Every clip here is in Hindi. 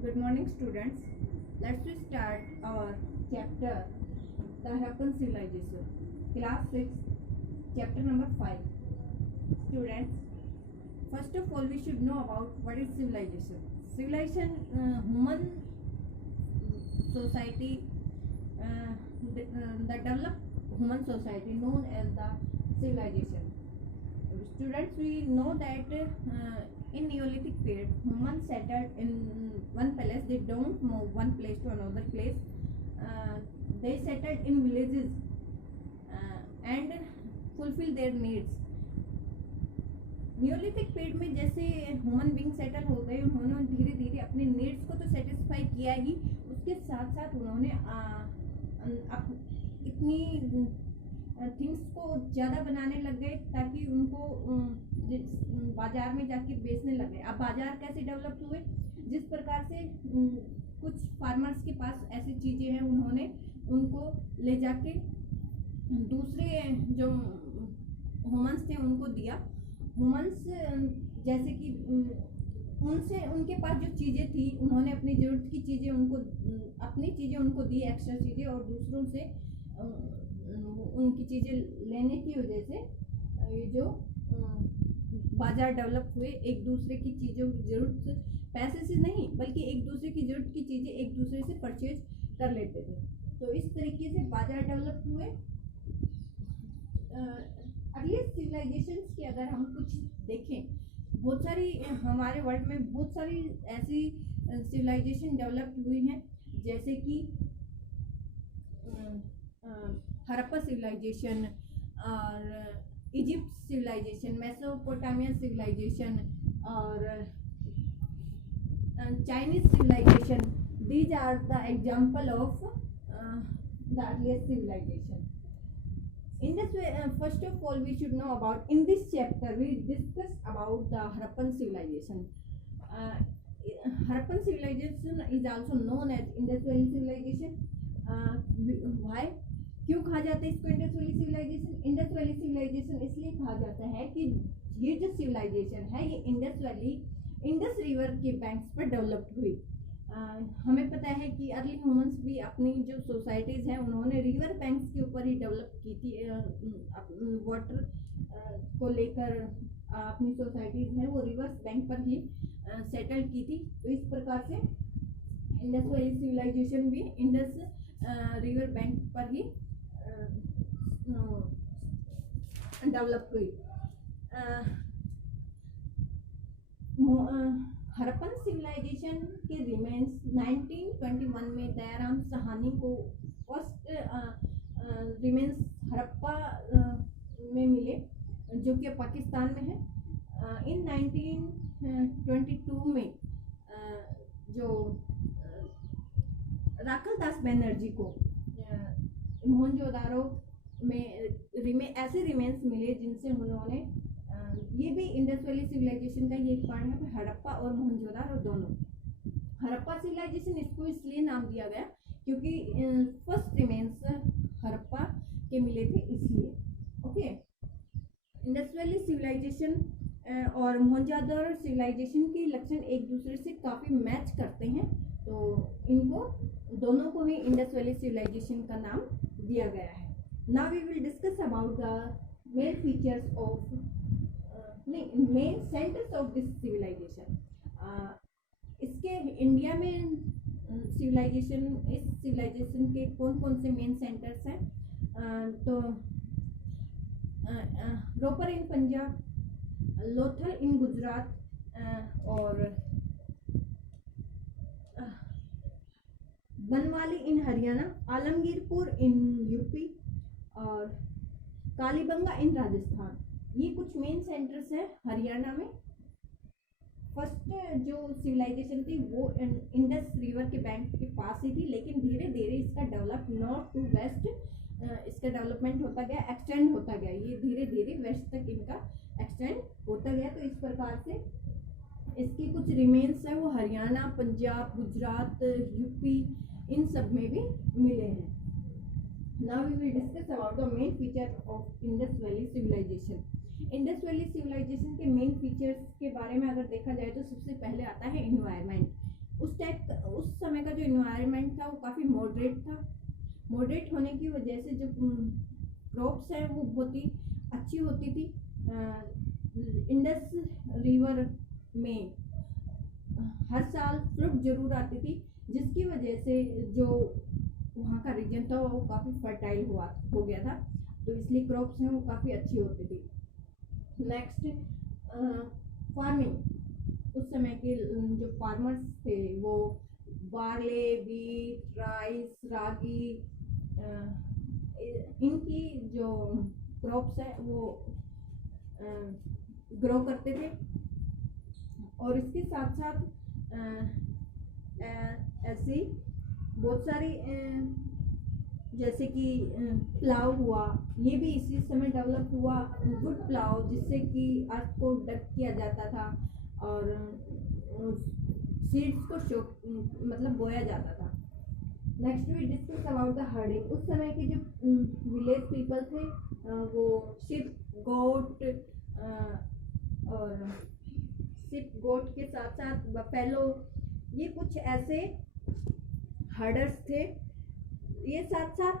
Good morning, students. Let's start our chapter, The Harappan Civilization, class 6, chapter number 5. Students, first of all, we should know about what is civilization. Civilization, human society, the developed human society known as the civilization. Students, we know that in Neolithic period, humans settled in one place. They don't move one place to another place. They settled in villages and fulfill their needs. Neolithic period में जैसे ह्यूमन बीइंग सेटल हो गए, उन्होंने धीरे धीरे अपने नीड्स को तो सेटिस्फाई किया ही, उसके साथ साथ उन्होंने इतनी थिंग्स को ज़्यादा बनाने लग गए ताकि उनको बाजार में जाके बेचने लग गए। अब बाजार कैसे डेवलप हुए, जिस प्रकार से कुछ फार्मर्स के पास ऐसी चीज़ें हैं, उन्होंने उनको ले जाके दूसरे जो ह्यूमन्स थे उनको दिया। ह्यूमन्स जैसे कि उनसे उनके पास जो चीज़ें थी, उन्होंने अपनी ज़रूरत की चीज़ें उनको, अपनी चीज़ें उनको दी, एक्स्ट्रा चीज़ें, और दूसरों से उनकी चीज़ें लेने की वजह से ये जो बाजार डेवलप हुए, एक दूसरे की चीज़ों की ज़रूरत पैसे से नहीं बल्कि एक दूसरे की ज़रूरत की चीज़ें एक दूसरे से परचेज कर लेते थे। तो इस तरीके से बाजार डेवलप हुए। अगले सिविलाइजेशंस की अगर हम कुछ देखें, बहुत सारी हमारे वर्ल्ड में बहुत सारी ऐसी सिविलाइजेशन डेवलप हुई हैं, जैसे कि हड़प्पा सिविलाइजेशन और इजिप्ट सिविलाइजेशन, मेसोपोटामिया सिविलाइजेशन और Chinese civilization. These are the example of the earliest civilization. In this way, first of all, we should know about, in this chapter we discuss about the Harappan civilization. Harappan civilization is also known as Indus Valley civilization. Why? क्यों कहा जाता है इसको Indus valley civilization? Indus valley civilization इसलिए कहा जाता है कि ये जो सिविलाइजेशन है ये इंडस रिवर के बैंक्स पर डेवलप हुई। हमें पता है कि अर्ली ह्यूमंस भी अपनी जो सोसाइटीज़ हैं उन्होंने रिवर बैंक्स के ऊपर ही डेवलप की थी। वाटर को लेकर अपनी सोसाइटीज़ हैं वो रिवर्स बैंक पर ही सेटल की थी। तो इस प्रकार से इंडस वैली सिविलाइजेशन भी इंडस रिवर बैंक पर ही डेवलप हुई। हड़प्पन सिविलाइजेशन के रिमेन्स 1921 में दयाराम साहनी को फर्स्ट रिमेन्स हड़प्पा में मिले, जो कि पाकिस्तान में है। इन 1922 में जो राखल दास बनर्जी को मोहनजोदारो में ऐसे रिमेन्स मिले जिनसे उन्होंने, ये भी इंडस वैली सिविलाइजेशन का ये एक पार्ट है, हड़प्पा और मोहनजोदारो दोनों। हड़प्पा सिविलाइजेशन इसको इसलिए नाम दिया गया क्योंकि फर्स्ट रिमेन्स हड़प्पा के मिले थे, इसलिए। ओके, इंडस वैली सिविलाइजेशन और मोहनजोदारो सिविलाइजेशन के लक्षण एक दूसरे से काफ़ी मैच करते हैं, तो इनको दोनों को ही इंडस वैली सिविलाइजेशन का नाम दिया गया है। Now we will discuss about the main features of main centers of this civilization. इसके इंडिया में सिविलाइजेशन, इस सिविलाइजेशन के कौन कौन से मेन सेंटर्स हैं? तो रोपर इन पंजाब, लोथल इन गुजरात और बनवाली इन हरियाणा, आलमगीरपुर इन यूपी और कालीबंगा इन राजस्थान। ये कुछ मेन सेंटर्स हैं हरियाणा में। फर्स्ट जो सिविलाइजेशन थी वो इंडस रिवर के बैंक के पास ही थी, लेकिन धीरे धीरे इसका डेवलप नॉर्थ टू वेस्ट, इसका डेवलपमेंट होता गया, एक्सटेंड होता गया, ये धीरे धीरे वेस्ट तक इनका एक्सटेंड होता गया। तो इस प्रकार से इसके कुछ रिमेन्स हैं वो हरियाणा, पंजाब, गुजरात, यूपी, इन सब में भी मिले हैं। Now we will discuss about the main feature of Indus Valley civilization. Indus valley civilization के मेन फीचर्स के बारे में अगर देखा जाए तो सबसे पहले आता है एनवायरनमेंट। उस उस समय का जो इन्वायरमेंट था वो काफ़ी मॉडरेट था। मॉडरेट होने की वजह से जो क्रॉप्स है वो बहुत ही अच्छी होती थी। इंडस रिवर में हर साल फ्लड जरूर आती थी, जिसकी वजह से जो वहाँ का रीजन था वो काफ़ी फर्टाइल हो गया था, तो इसलिए क्रॉप्स हैं वो काफ़ी अच्छी होती थी। Next farming. उस समय के जो फार्मर्स थे वो बार्ले, वीट, राइस, रागी, इनकी जो क्रॉप्स है वो ग्रो करते थे। और इसके साथ साथ ऐसी बहुत सारी जैसे कि प्लाव हुआ, ये भी इसी समय डेवलप हुआ। वुड प्लाव, जिससे कि अर्थ को डग किया जाता था और सीड्स को मतलब बोया जाता था। Next we discuss about the herding. उस समय के जो विलेज पीपल थे वो शिप, गोट के साथ साथ बफेलो, ये कुछ ऐसे हर्डर्स थे। ये साथ साथ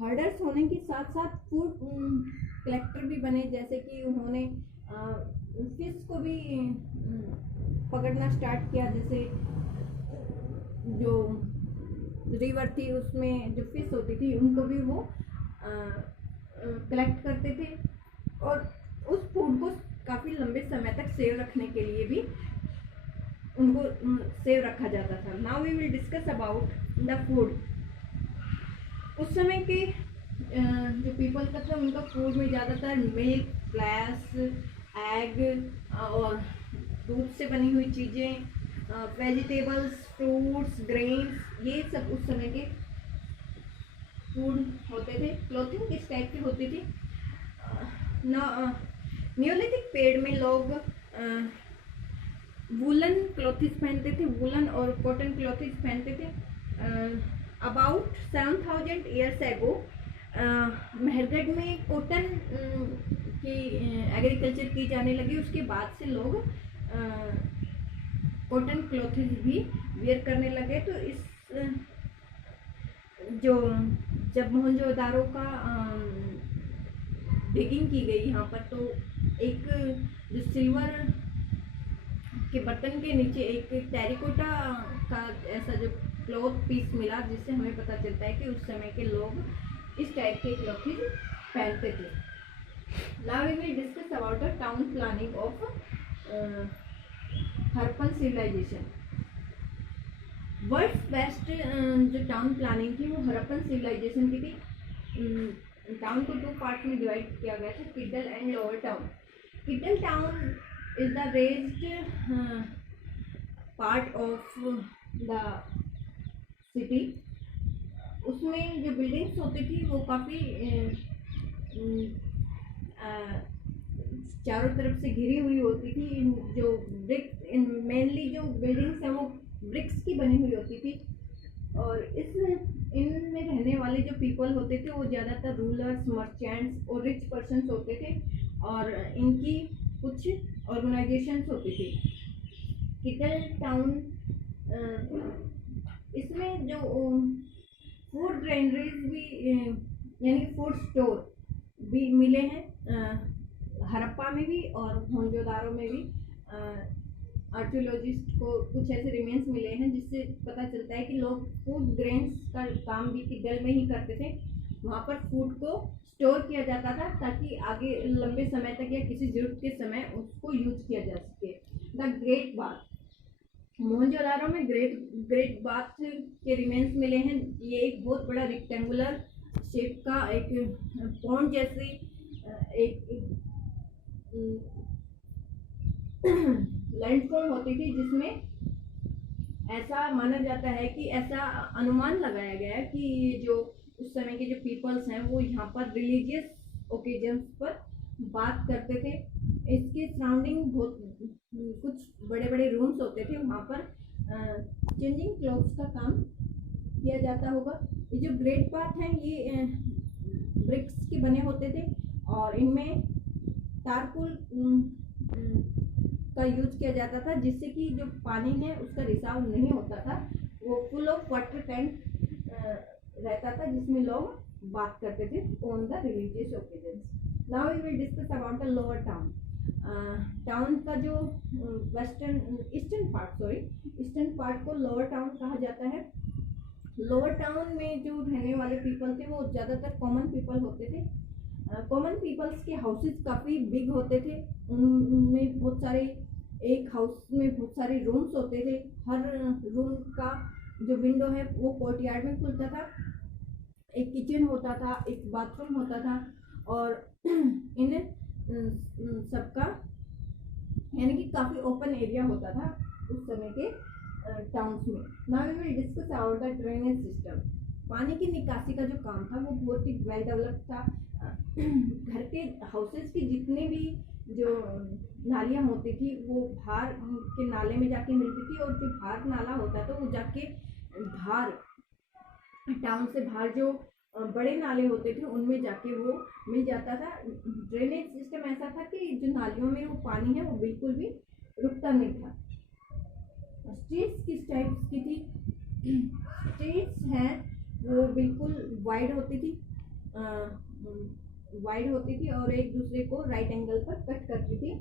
हर्डर्स होने के साथ साथ फूड कलेक्टर भी बने, जैसे कि उन्होंने फिश को भी पकड़ना स्टार्ट किया। जैसे जो रिवर थी उसमें जो फिश होती थी उनको भी वो कलेक्ट करते थे और उस फूड को काफ़ी लंबे समय तक सेव रखने के लिए भी उनको सेव रखा जाता था। Now we will discuss about the food. उस समय के जो पीपल का था उनका फूड में ज़्यादातर मिल्क, फ्लैश, एग और दूध से बनी हुई चीज़ें, वेजिटेबल्स, फ्रूट्स, ग्रेन्स, ये सब उस समय के फूड होते थे। क्लोथिंग किस टाइप की होती थी? न्योलिथिक पीरियड में लोग वूलन क्लॉथ्स पहनते थे, वूलन और कॉटन क्लॉथ्स पहनते थे। अबाउट 7000 ईयर्स एगो मेहरगढ़ में कॉटन की एग्रीकल्चर की जाने लगी। उसके बाद से लोग कॉटन क्लॉथ्स भी वेयर करने लगे। तो इस जो जब मोहनजोदारो का डिगिंग की गई यहाँ पर, तो एक जो सिल्वर के बर्तन के नीचे एक टेरिकोटा का ऐसा जो क्लॉथ पीस मिला, जिससे हमें पता चलता है कि उस समय के लोग इस टाइप के क्लॉथ्स पहनते थे। Now we will discuss about the town planning of Harappan civilization. World's best जो टाउन प्लानिंग थी वो हड़प्पन सिविलाइजेशन की थी। टाउन को 2 पार्ट में डिवाइड किया गया था, किड्डल एंड लोअर टाउन। किड्डल town is the raised part of the city। उसमें जो बिल्डिंग्स होती थी वो काफ़ी चारों तरफ से घिरी हुई होती थी। जो मेनली जो बिल्डिंग्स हैं वो ब्रिक्स की बनी हुई होती थी और इनमें रहने वाले जो पीपल होते थे वो ज़्यादातर रूलर्स, मर्चेंट्स और रिच पर्सन्स होते थे और इनकी कुछ ऑर्गेनाइजेशंस होती थी। किड्डल टाउन इसमें जो फूड ग्रेनरीज भी यानी फूड स्टोर भी मिले हैं हड़प्पा में भी और मोहनजोदारो में भी। आर्कियोलॉजिस्ट को कुछ ऐसे रिमेन्स मिले हैं जिससे पता चलता है कि लोग फूड ग्रेन्स का काम भी किड्डल में ही करते थे। वहाँ पर फूड को स्टोर किया जाता था ताकि आगे लंबे समय तक या किसी जरूरत के समय उसको यूज किया जा सके। The great bath. मोहनजोदारो में ग्रेट बाथ के रिमेन्स मिले हैं। ये एक बहुत बड़ा रेक्टेंगुलर शेप का एक पॉन्ड जैसी एक लैंडफॉर्म होती थी, जिसमें ऐसा माना जाता है कि ऐसा अनुमान लगाया गया है कि जो उस समय के जो पीपल्स हैं वो यहाँ पर रिलीजियस ओकेजन्स पर बात करते थे। इसके सराउंडिंग बहुत कुछ बड़े बड़े रूम्स होते थे, वहाँ पर चेंजिंग क्लॉथ्स का काम किया जाता होगा। ये जो ग्रेट बाथ हैं ये ब्रिक्स के बने होते थे और इनमें तारकुल का यूज किया जाता था, जिससे कि जो पानी है उसका रिसाव नहीं होता था, वो फुल ऑफ वाटर कैंट रहता था, जिसमें लोग बात करते थे on the religious occasions. Now we will discuss about the lower town. Town का जो ईस्टर्न पार्ट को लोअर टाउन कहा जाता है। लोअर टाउन में जो रहने वाले पीपल थे वो ज़्यादातर कॉमन पीपल होते थे। कॉमन पीपल्स के हाउसेस काफ़ी बिग होते थे, उनमें बहुत सारे, एक हाउस में बहुत सारे रूम्स होते थे, हर रूम का जो विंडो है वो कोर्टयार्ड में खुलता था, एक किचन होता था, एक बाथरूम होता था, और इन सबका यानी कि काफ़ी ओपन एरिया होता था उस समय के टाउन्स में। Now we will discuss about the drainage system. पानी की निकासी का जो काम था वो बहुत ही वेल डेवलप्ड था। घर के हाउसेस की जितने भी जो नालियाँ होती थी वो बाहर के नाले में जाके मिलती थी, और जो बाहर नाला होता था वो जाके बाहर टाउन से बाहर जो बड़े नाले होते थे उनमें जाके वो मिल जाता था। ड्रेनेज सिस्टम ऐसा था कि जो नालियों में वो पानी है वो बिल्कुल भी रुकता नहीं था। स्ट्रीट्स किस टाइप की थी? स्ट्रीट्स हैं वो बिल्कुल वाइड होती थी, और एक दूसरे को राइट एंगल पर कट करती थी।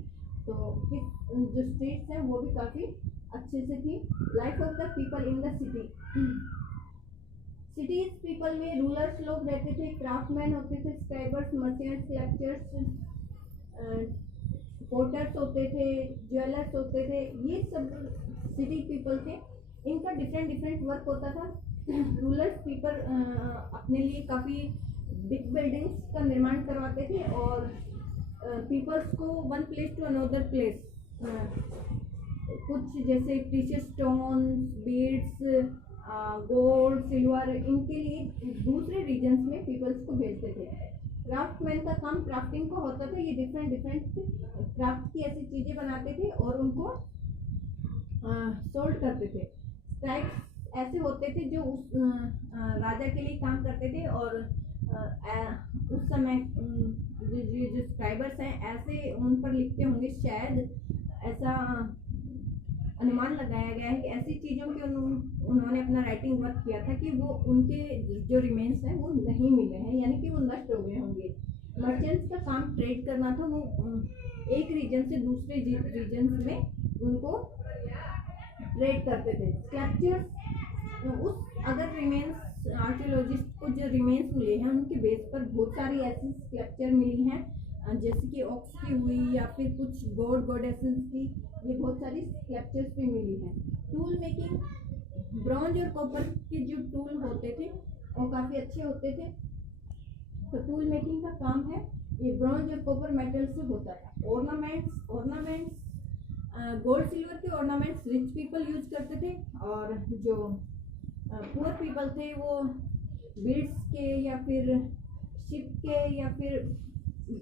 तो जो स्ट्रीट्स हैं वो भी काफ़ी अच्छे से थी। Life of the people in the city. Cities people में रूलर्स लोग रहते थे, क्राफ्टमैन होते थे, स्क्राइबर्स, मर्चेंट्स, लेक्चर्स, पोर्टर्स होते थे, ज्वेलर्स होते थे, ये सब सिटी पीपल थे। इनका डिफरेंट वर्क होता था। रूलर्स पीपल अपने लिए काफ़ी बिग बिल्डिंग्स का निर्माण करवाते थे, और पीपल्स को one place to another place, कुछ जैसे precious stone, beads, gold, silver, इनके लिए दूसरे रीजन्स में पीपल्स को भेजते थे। क्राफ्टमैन का काम क्राफ्टिंग को होता था, ये डिफरेंट क्राफ्ट की ऐसी चीज़ें बनाते थे और उनको सोल्ड करते थे। स्क्राइब्स ऐसे होते थे जो उस राजा के लिए काम करते थे, और उस समय जो स्क्राइबर्स हैं ऐसे उन पर लिखते होंगे, शायद ऐसा अनुमान लगाया गया है कि ऐसी चीज़ों के उन्होंने अपना राइटिंग वर्क किया था कि वो उनके जो रिमेन्स हैं वो नहीं मिले हैं, यानी कि वो नष्ट हो गए होंगे। मर्चेंट्स का काम ट्रेड करना था, वो एक रीजन से दूसरे रीजन्स में उनको ट्रेड करते थे। स्कल्पचर्स, उस अगर रिमेन्स आर्कियोलॉजिस्ट को जो रिमेन्स मिले हैं उनके बेस पर बहुत सारी ऐसी स्कल्पचर मिली हैं, जैसे कि ऑक्स की हुई या फिर कुछ गॉड गॉडेसेस की, ये बहुत सारी स्कल्पचर्स भी मिली हैं। टूल मेकिंग, ब्रॉन्ज और कॉपर के जो टूल होते थे वो काफ़ी अच्छे होते थे। तो टूल मेकिंग का काम है ये ब्रॉन्ज और कॉपर मेटल से होता था। ऑर्नामेंट्स गोल्ड सिल्वर के ऑर्नामेंट्स रिच पीपल यूज करते थे, और जो पुअर पीपल थे वो बीड्स के या फिर शिप के या फिर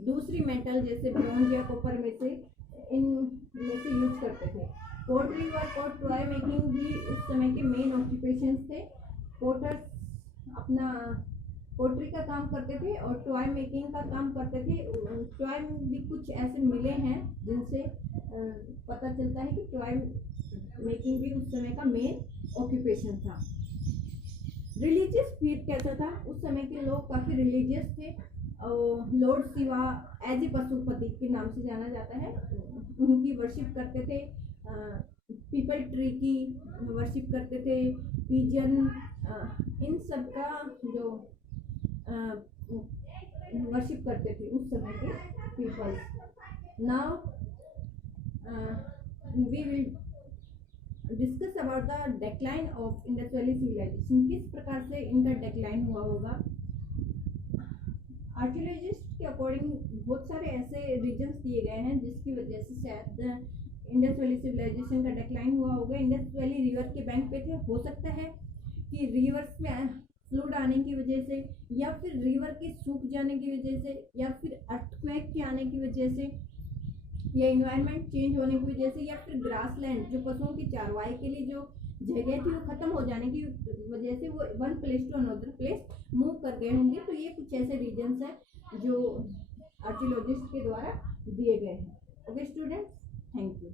दूसरी मेटल जैसे ब्रॉन्ज या कॉपर में से यूज करते थे। पोर्ट्री वर्क और टॉय मेकिंग भी उस समय के मेन ऑक्यूपेशंस थे। पोर्टर्स अपना पोट्री का काम करते थे और टॉय मेकिंग का काम करते थे। टॉय भी कुछ ऐसे मिले हैं जिनसे पता चलता है कि टॉय मेकिंग भी उस समय का मेन ऑक्यूपेशन था। रिलीजियस फेथ कैसा था? उस समय के लोग काफ़ी रिलीजियस थे। Lord Shiva as a Pashupati के नाम से जाना जाता है, उनकी वर्शिप करते थे। पीपल ट्री की वर्शिप करते थे, पिजन, इन सब का जो वर्शिप करते थे उस समय के peoples. Now we will discuss about the decline of Indus valley civilization. किस प्रकार से इनका डेक्लाइन हुआ होगा? आर्कियोलॉजिस्ट के अकॉर्डिंग बहुत सारे ऐसे रीजन्स दिए गए हैं जिसकी वजह से शायद इंडस वैली सिविलाइजेशन का डेक्लाइन हुआ होगा। इंडस वैली रिवर के बैंक पे थे, हो सकता है कि रिवर्स में फ्लड आने की वजह से, या फिर रिवर के सूख जाने की वजह से, या फिर अर्थक्वेक के आने की वजह से, या इन्वायरमेंट चेंज होने की वजह से, या फिर ग्रासलैंड जो पशुओं की चारवाई के लिए जो जगह थी वो खत्म हो जाने की वजह से वो one place to another place move कर गए होंगे। तो ये कुछ ऐसे रीजन्स हैं जो आर्कियोलॉजिस्ट के द्वारा दिए गए हैं। Okay students, thank you.